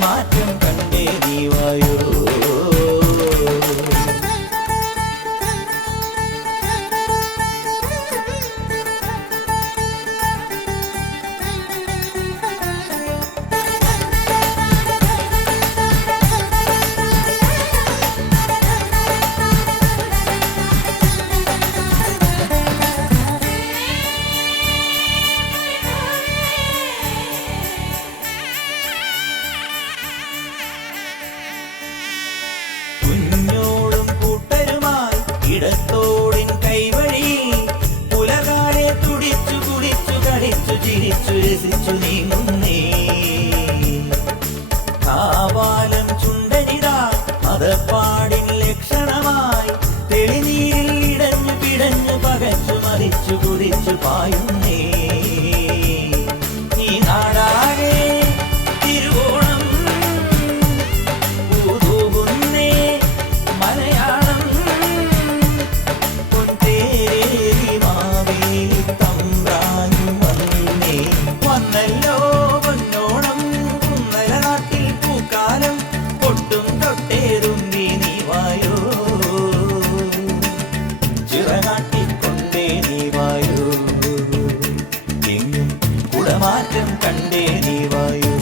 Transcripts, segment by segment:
കുടമാറ്റം കണ്ടേ നീ വായോ. ഇടത്തോടിൻ കൈവഴിയിൽ പുലകാലെ തുടിച്ചു കുടിച്ചു കളിച്ചു ചിരിച്ചു രസിച്ചു നീങ്ങുന്നേ. കാവാലം ചുണ്ടനിതാ മതപ്പാടിൻ ലക്ഷണമായി തെളിനീരിൽ ഇടഞ്ഞു പിടഞ്ഞു പകച്ചു മരിച്ചു കുതിച്ചു പായുന്നേ. ഈ നാടാകെ തിരുവോണം പൂതൂകുന്നേ. മലയാളം വന്നല്ലോ പൊന്നോണം കുന്നല നാട്ടിൽ പൂക്കാലം പൊട്ടും തൊട്ടേറുമ്പി നീ വായോ. ചിറകാട്ടിക്കൊണ്ടേ നീ വായോ. എങ്ങും കുടമാറ്റം കണ്ടേ നീ വായോ.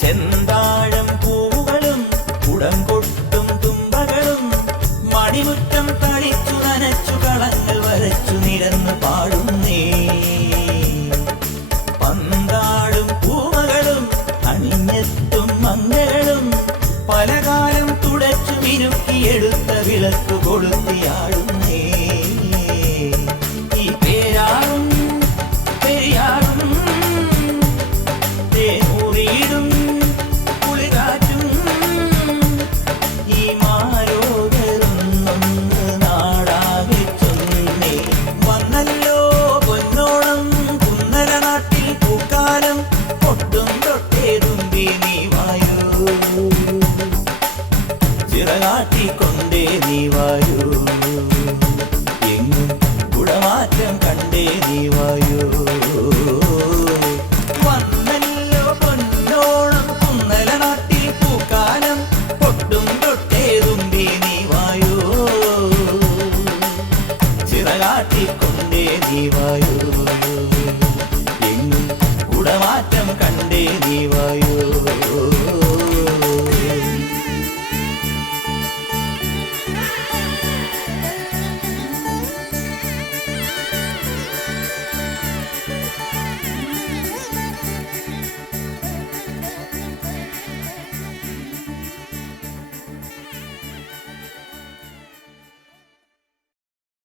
ചെന്താഴം പൂവുകളും കുടം കൊട്ടും തുമ്പകളും മണിമുറ്റം തളിച്ചു നനച്ചു കളങ്ങൾ വരച്ചു നിരന്നു പാടുന്നേ. പന്താടും പൂമകളും അണിഞ്ഞെത്തും മംഗളും പലകാലം തുടച്ചു മിനുക്കിയെടുത്ത വിളക്ക് കൊളുത്തിയാടുന്നേ. ഈ പേരാറും പെരിയാറും തേനൂറിയിടും കുളിരാറ്റും ഈ മാരോകരൊന്നൊന്ന് നാടാകെ ചൊന്നേ. വന്നല്ലോ പൊന്നോണം കുന്നല നാട്ടിൽ പൂക്കാലം പൊട്ടും തൊട്ടേതുമ്പി നീ വായോ. ചിറകാട്ടിക്കൊണ്ടേ നീ വായോ. എങ്ങും കുടമാറ്റം കണ്ടേ നീ വായോ. വന്നല്ലോ പൊന്നോണം കുന്നല നാട്ടിൽ പൂക്കാലം പൊട്ടും തൊട്ടേതുമ്പി നീ വായോ. ചിറകാട്ടിക്കൊണ്ടേ നീ വായോ.